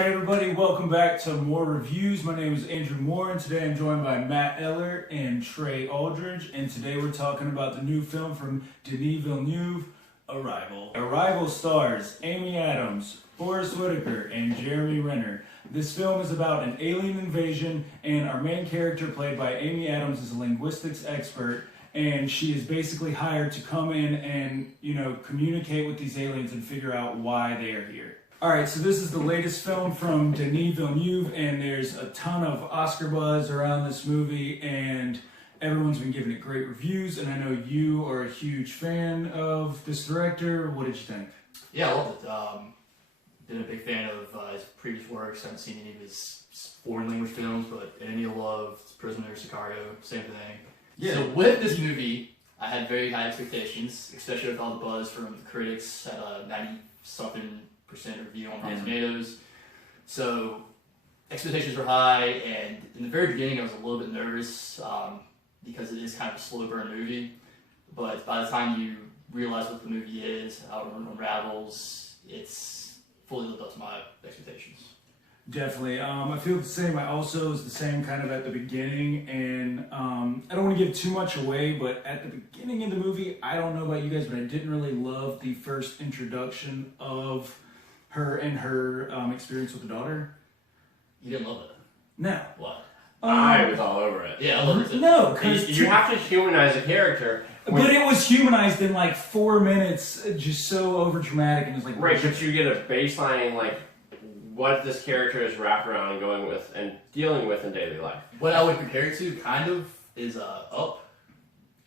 Alright everybody, welcome back to More Reviews. My name is Andrew Moore and today I'm joined by Matt Eller and Trey Aldridge, and today we're talking about the new film from Denis Villeneuve, Arrival. Arrival stars Amy Adams, Forest Whitaker, and Jeremy Renner. This film is about an alien invasion, and our main character, played by Amy Adams, is a linguistics expert, and she is basically hired to come in and, communicate with these aliens and figure out why they are here. Alright, so this is the latest film from Denis Villeneuve, and there's a ton of Oscar buzz around this movie, and everyone's been giving it great reviews, and I know you are a huge fan of this director. What did you think? Yeah, I loved it. Been a big fan of his previous works. I haven't seen any of his foreign language films, but Enemy of Love, Prisoner, Sicario, same thing. Yeah. So with this movie, I had very high expectations, especially with all the buzz from the critics at a 90-something% review on Rotten Tomatoes. So expectations were high, and in the very beginning I was a little bit nervous because it is kind of a slow burn movie. But by the time you realize what the movie is, how it unravels, it's fully lived up to my expectations. Definitely. I feel the same. I also was the same kind of at the beginning, and I don't want to give too much away, but at the beginning of the movie, I don't know about you guys, but I didn't really love the first introduction of her and her experience with the daughter. You didn't love it? No. What? I was all over it. Yeah, I loved it. No, because You have to humanize a character. but it was humanized in like 4 minutes, just so over dramatic, and it's like Right, but you get a baseline, like, what this character is wrapped around and going with and dealing with in daily life. What I would compare it to, kind of, is Up.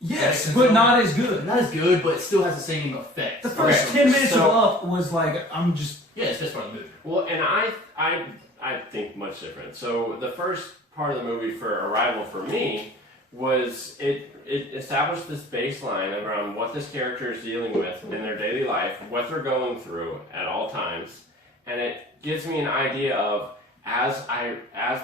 yes, Yeah, but not as good. Not as good, but it still has the same effect. The first Okay, 10 minutes so- of Up was like, I'm just Yeah, it's the best part of the movie. Well, and I think much different. So the first part of the movie for Arrival for me was it established this baseline around what this character is dealing with in their daily life, what they're going through at all times, and it gives me an idea of as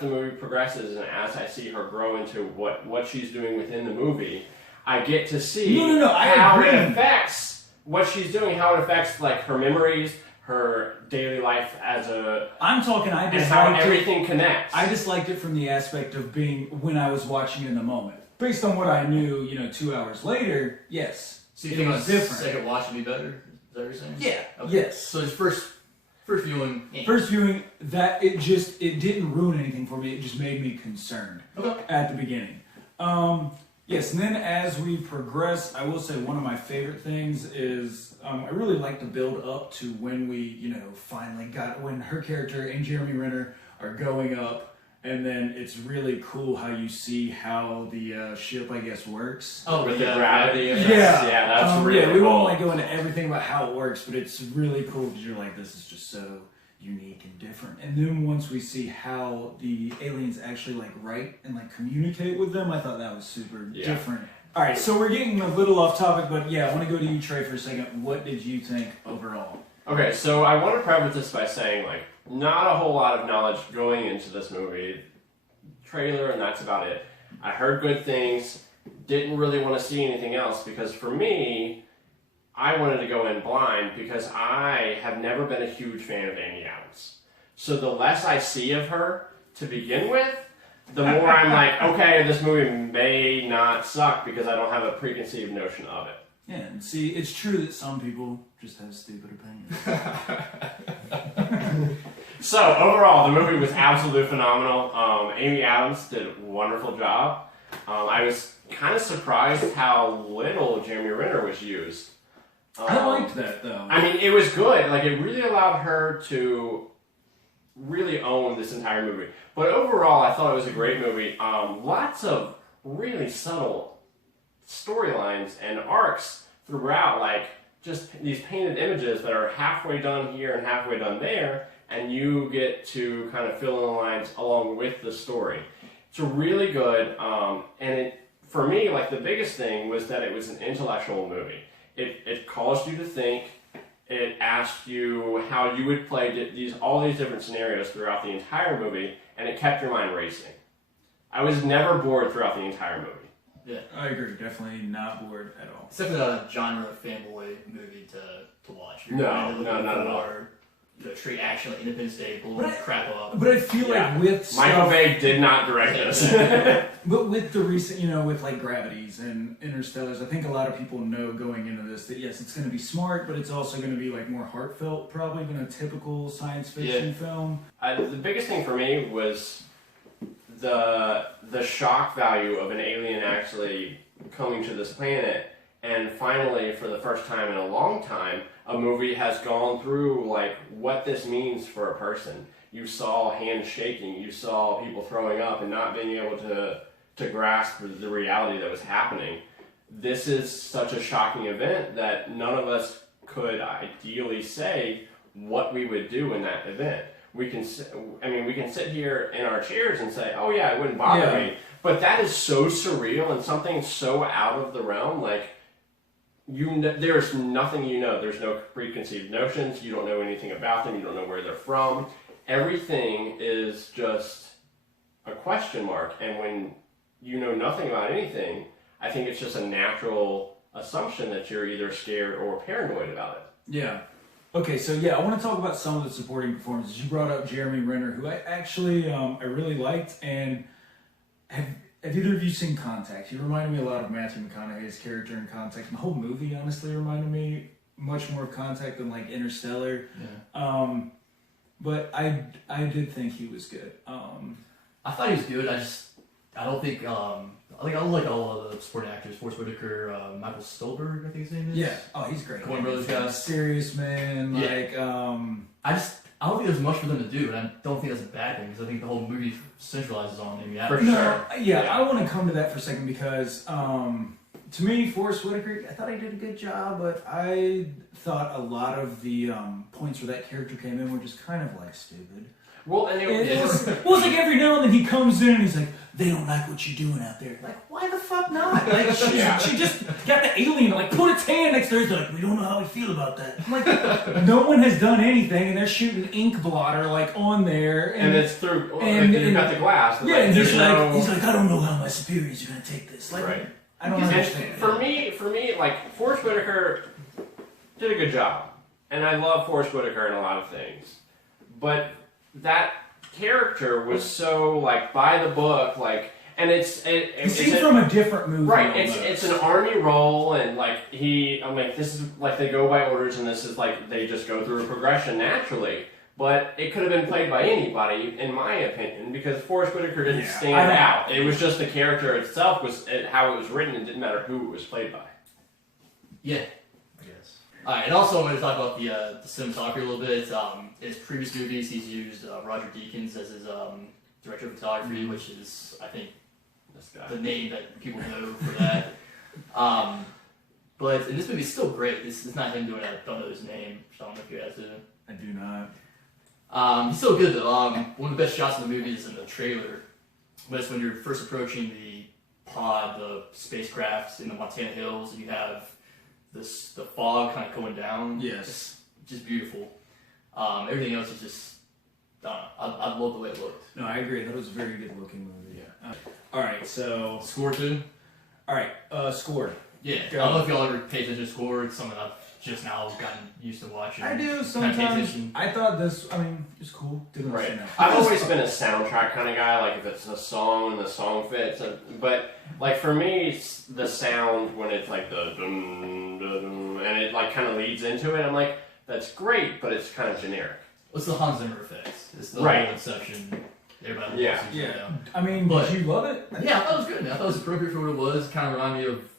the movie progresses and as I see her grow into what she's doing within the movie, I get to see I how agree. it affects what she's doing, how it affects like her memories, her daily life as a I'm talking I and just how liked it. everything connects. I just liked it from the aspect of being when I was watching it in the moment. Based on what I knew, 2 hours later, yes. So you it think was different. second watch would be better? Is that what you're saying? Yeah. Okay. Yes. So his first viewing. First viewing, that it didn't ruin anything for me. It just made me concerned Okay. at the beginning. Yes, and then as we progress, I will say one of my favorite things is I really like the build up to when we, finally when her character and Jeremy Renner are going up, and then it's really cool how you see how the ship, I guess, works. Oh, with yeah, the gravity. yeah. Yeah, that's really yeah, we cool. won't like go into everything about how it works, but it's really cool because you're like, this is just so unique and different. And then once we see how the aliens actually write and communicate with them, I thought that was super different. All right, so we're getting a little off topic, but yeah, I want to go to you, Trey, for a second. What did you think overall? Okay, so I want to preface this by saying, not a whole lot of knowledge going into this movie. Trailer, and that's about it. I heard good things, didn't really want to see anything else, because for me, I wanted to go in blind because I have never been a huge fan of Amy Adams. So the less I see of her to begin with, the more I'm like, okay, this movie may not suck because I don't have a preconceived notion of it. Yeah, and see, it's true that some people just have stupid opinions. So overall, the movie was absolutely phenomenal. Amy Adams did a wonderful job. I was kind of surprised how little Jeremy Renner was used. I liked that, though. I mean, it was good. It really allowed her to really own this entire movie. But overall, I thought it was a great movie. Lots of really subtle storylines and arcs throughout, just these painted images that are halfway done here and halfway done there, and you get to kind of fill in the lines along with the story. It's really good, and for me, the biggest thing was that it was an intellectual movie. It caused you to think. It asked you how you would play all these different scenarios throughout the entire movie, and it kept your mind racing. I was never bored throughout the entire movie. Yeah. I agree. Definitely not bored at all. It's definitely not a genre fanboy movie to watch. You're No, kind of looking not at all. for straight action like Independence Day, blowing But I- crap up. But I feel Yeah. like with Michael stuff, Bay did not direct this. but with the recent, with like Gravities and Interstellars, I think a lot of people know going into this that yes, it's going to be smart, but it's also going to be like more heartfelt, probably than a typical science fiction film. The biggest thing for me was the shock value of an alien actually coming to this planet, and finally, for the first time in a long time, a movie has gone through like what this means for a person. You saw hands shaking, you saw people throwing up and not being able to grasp the reality that was happening. This is such a shocking event that none of us could ideally say what we would do in that event. We can sit here in our chairs and say, "Oh yeah, it wouldn't bother me," but that is so surreal and something so out of the realm. Like there's nothing there's no preconceived notions. You don't know anything about them. You don't know where they're from. Everything is just a question mark. And when you know nothing about anything, I think it's just a natural assumption that you're either scared or paranoid about it. Yeah. Okay, so I want to talk about some of the supporting performances. You brought up Jeremy Renner, who I actually I really liked. And have either of you seen Contact? He reminded me a lot of Matthew McConaughey's character in Contact. The whole movie honestly reminded me much more of Contact than like Interstellar. Yeah. But I did think he was good. I thought he was good. I don't think I don't like all of the supporting actors. Forrest Whitaker, Michael Stolberg, I think his name is. Yeah. Oh, he's great. Coen Brothers guy. Serious Man. Yeah. Like I don't think there's much for them to do, and I don't think that's a bad thing because I think the whole movie centralizes on Amy Adams. For no, sure. Yeah, Yeah. I want to come to that for a second because to me, Forrest Whitaker, I thought he did a good job, but I thought a lot of the points where that character came in were just kind of like stupid. Well, and It's like every now and then he comes in and he's like, "They don't like what you're doing out there." Like, why the fuck not? Like, she just got the alien, like, put its hand next to her. He's like, "We don't know how we feel about that." I'm like, no one has done anything, and they're shooting ink blotter like on there, and it's through. and- You've got the glass. yeah, like, and he's there's like, "I don't know how my superiors are gonna take this." Like, Right. I don't And understand. for me, like Forrest Whitaker did a good job, and I love Forrest Whitaker in a lot of things, but that character was so like by the book, like, and He seemed from a different movie. right. almost. It's an army role, and like I'm like, this is like they go by orders, and this is like they just go through a progression naturally. But it could have been played by anybody, in my opinion, because Forrest Whitaker didn't stand out. It was just the character itself, how it was written. It didn't matter who it was played by. Yeah, I guess. Alright, and also I wanted to talk about the cinematography a little bit. In his previous movies, he's used Roger Deakins as his director of photography, which is, I think, This guy. the name that people know for that. But in this movie, it's still great. It's not him doing it. I don't know his name, so I don't know if you guys do. I do not. He's still good though. One of the best shots in the movie is in the trailer. But it's when you're first approaching the pod, the spacecraft in the Montana hills, and you have the fog kind of going down. Yes. It's just beautiful. Everything else is just, I love the way it looked. No, I agree. That was a very good looking movie. Yeah. All right, so Score too? score. Yeah. Go. I don't know if y'all ever pay attention to score. It's something I've just now gotten used to watching. I do Kinda pay sometimes. attention. I thought this. I mean, it's cool. Didn't Right. understand that. I've always been a soundtrack kind of guy. Like if it's a song and the song fits, but like for me, it's the sound when it's like the dun, dun, dun, and it like kind of leads into it. I'm like, that's great, but it's kind of generic. What's the Hans Zimmer effect? It's the Right. whole Inception. Everybody Yeah. loves it. Yeah. I mean, But- did you love it? Yeah, I thought it was good, man. I thought it was appropriate for what it was. Kind of reminded me of,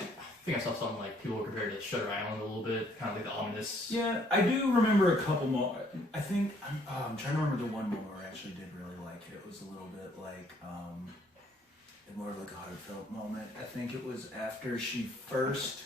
I think I saw something like people compared to Shutter Island a little bit, kind of like the ominous. Yeah, I do remember a couple more. I think I'm trying to remember the one more where I actually did really like it. It was a little bit like more of like a heartfelt moment. I think it was after she first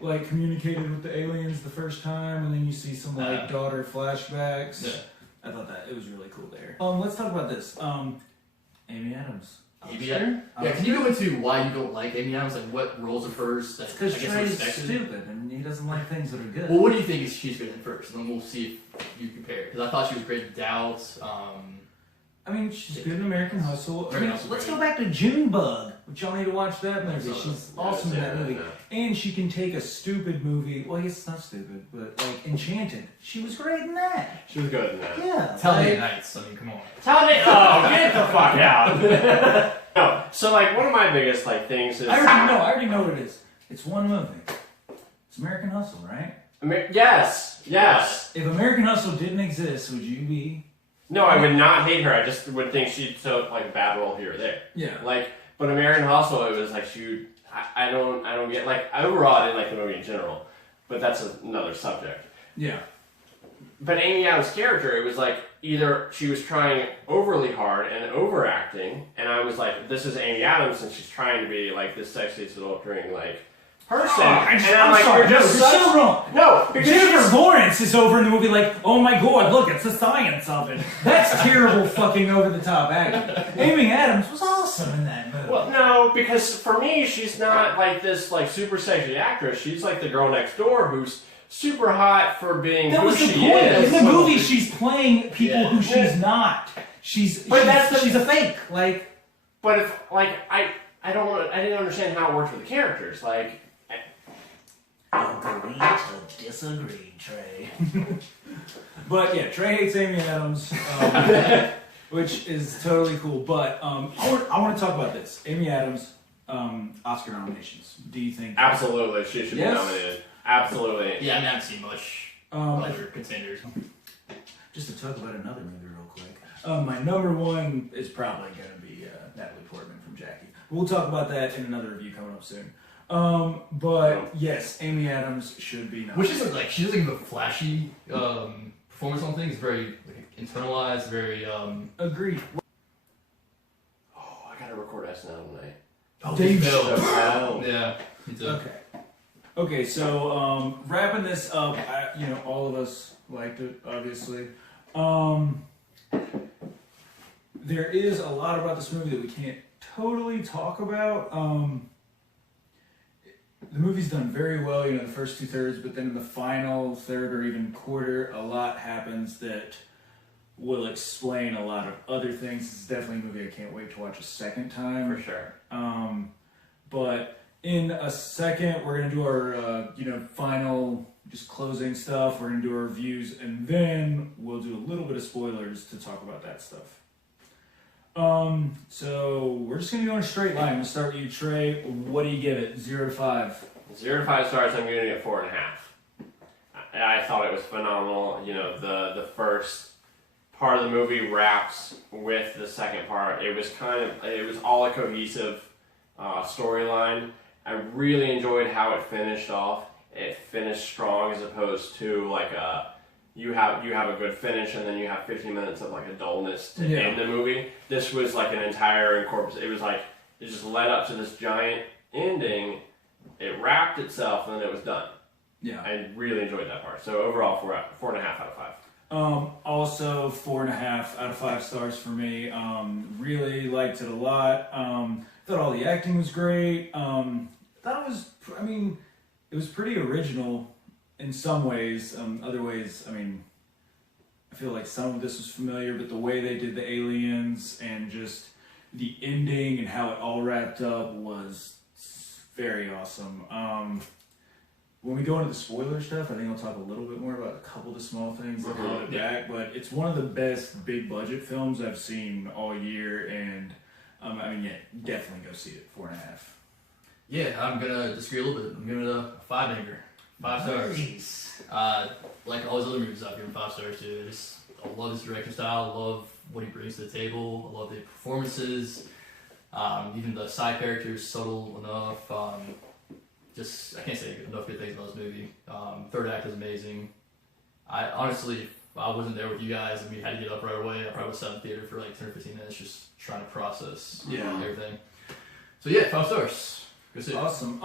like communicated with the aliens the first time, and then you see some like daughter flashbacks. Yeah. I thought that it was really cool there. Let's talk about this. Amy Adams. Amy Adams? Yeah, can you go into why you don't like Amy Adams? Like what roles of hers that Because I guess are Trey's expected? stupid and he doesn't like things that are good. Well, what do you think she's good in first? And then we'll see if you compare. Because I thought she was great in Doubt. I mean, she's good in American Hustle. I American mean, Hustle's let's great. go back to Junebug, which y'all need to watch that movie. That's She's Yeah, awesome in that movie. yeah. And she can take a stupid movie. Well, I guess it's not stupid, but like Enchanted. She was great in that. She was good in that. Yeah. Talladega Nights. I mean, come on. Talladega. Oh, get the fuck out. No. So like one of my biggest like things is I already know what it is. It's one movie. It's American Hustle, right? Yes. If American Hustle didn't exist, would you be? No, I would not hate her. I just would think she'd took like a bad role here or there. Yeah. Like, but American Hustle, it was like she. I don't get like overall I didn't like the movie in general, but that's another subject. Yeah. But Amy Adams' character, it was like either she was trying overly hard and overacting, and I was like, this is Amy Adams, and she's trying to be like this sexy, seducing like person. And I'm sorry, you're just no, you're such so wrong. no, because you're Jennifer just Lawrence is over in the movie like, oh my god, look, it's the science of it. That's terrible fucking over the top acting. Amy Adams was awesome in that movie. well, no, because for me, she's not like this like super sexy actress. She's like the girl next door who's super hot for being that who was the she point. is. In the movie, she's playing people Yeah. who she's not. She's a fake. Like, But if like I didn't understand how it worked with the characters. Like agree to disagree, Trey. But yeah, Trey hates Amy Adams, which is totally cool. But I want to talk about this. Amy Adams, Oscar nominations. Do you think? absolutely, she should Yes. be nominated. Absolutely. Yeah, I mean, I haven't seen much other contenders. Just to talk about another movie real quick. My number one is probably going to be Natalie Portman from Jackie. We'll talk about that in another review coming up soon. But yes, Amy Adams should be nominated. Which isn't like, she doesn't give a flashy performance on things. It's very like, internalized, very. Agreed. Oh, I gotta record SNL tonight. Dave Chappelle. Chappelle. Yeah, me too. Okay. Okay, so wrapping this up, all of us liked it, obviously. There is a lot about this movie that we can't totally talk about. The movie's done very well, the first 2/3, but then in the final third or even quarter, a lot happens that will explain a lot of other things. It's definitely a movie I can't wait to watch a second time. For sure. But in a second, we're gonna do our final just closing stuff. We're gonna do our reviews, and then we'll do a little bit of spoilers to talk about that stuff. So we're just gonna go in a straight line. We'll start with you, Trey. What do you give it? 0 to 5. 0 to 5 stars. I'm giving it 4.5. I thought it was phenomenal. The first part of the movie wraps with the second part. It was all a cohesive storyline. I really enjoyed how it finished off. It finished strong as opposed to like you have a good finish and then you have 15 minutes of like a dullness to end the movie. This was like an entire incorporation. It was like it just led up to this giant ending. It wrapped itself and then it was done. Yeah. I really enjoyed that part. So overall, 4.5 out of 5. Also 4.5 out of 5 stars for me. Really liked it a lot. Thought all the acting was great. It was pretty original in some ways. Other ways, I feel like some of this was familiar, but the way they did the aliens and just the ending and how it all wrapped up was very awesome. When we go into the spoiler stuff, I think I'll talk a little bit more about a couple of the small things that held it back, but it's one of the best big budget films I've seen all year, and definitely go see it. 4.5. Yeah, I'm gonna disagree a little bit. I'm giving it a 5 hanger. 5 stars. Nice. Like all his other movies, I've given 5 stars too. I love his direction style. I love what he brings to the table. I love the performances. Even the side characters, subtle enough. I can't say enough good things about this movie. Third act is amazing. I honestly, if I wasn't there with you guys and we had to get up right away, I probably would sat in the theater for like 10 or 15 minutes just trying to process everything. So yeah, 5 stars. Go see it. Awesome.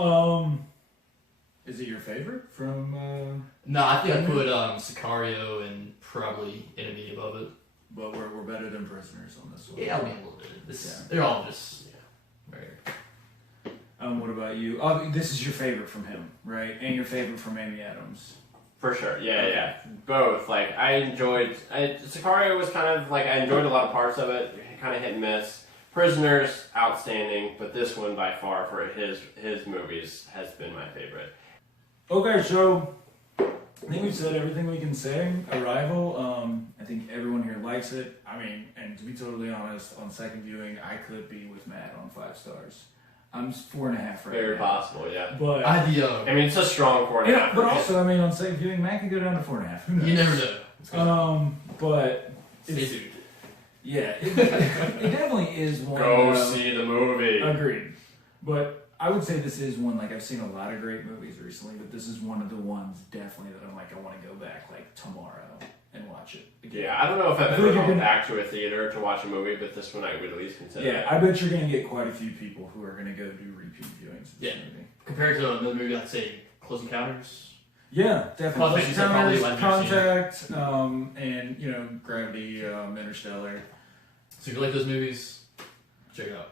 Is it your favorite from? No, I think I put Sicario and probably Enemy above it. But we're better than Prisoners on this one. Yeah, I'll be a little bit. They're all just very. What about you? This is your favorite from him, right? And your favorite from Amy Adams. For sure, yeah. Both. Like, I enjoyed... Sicario was kind of, like, I enjoyed a lot of parts of it. Kind of hit and miss. Prisoners, outstanding. But this one, by far, for his movies, has been my favorite. Okay, so I think we've said everything we can say. Arrival, I think everyone here likes it. I mean, and to be totally honest, on second viewing, I could be with Matt on 5 stars. I'm 4.5 right Very now. possible, yeah. But I had the, I mean, it's a strong 4.5. but also, I mean, on second viewing, Matt can go down to 4.5. Who knows? you never know. But Stay it's, tuned. yeah, it definitely is one. Go that, see the movie. Agreed. But I would say this is one, like, I've seen a lot of great movies recently, but this is one of the ones definitely that I'm like, I want to go back, like, tomorrow and watch it again. Yeah, I don't know if I've I feel ever like you're gone gonna- back to a theater to watch a movie, but this one I would at least consider. Yeah, I bet you're going to get quite a few people who are going to go do repeat viewings of this Yeah. movie. Compared to another movie like, say, Close Encounters. Yeah, definitely. Close Encounters are probably one I've Contact, and, you know, Gravity, Interstellar. So if you like those movies, check it out.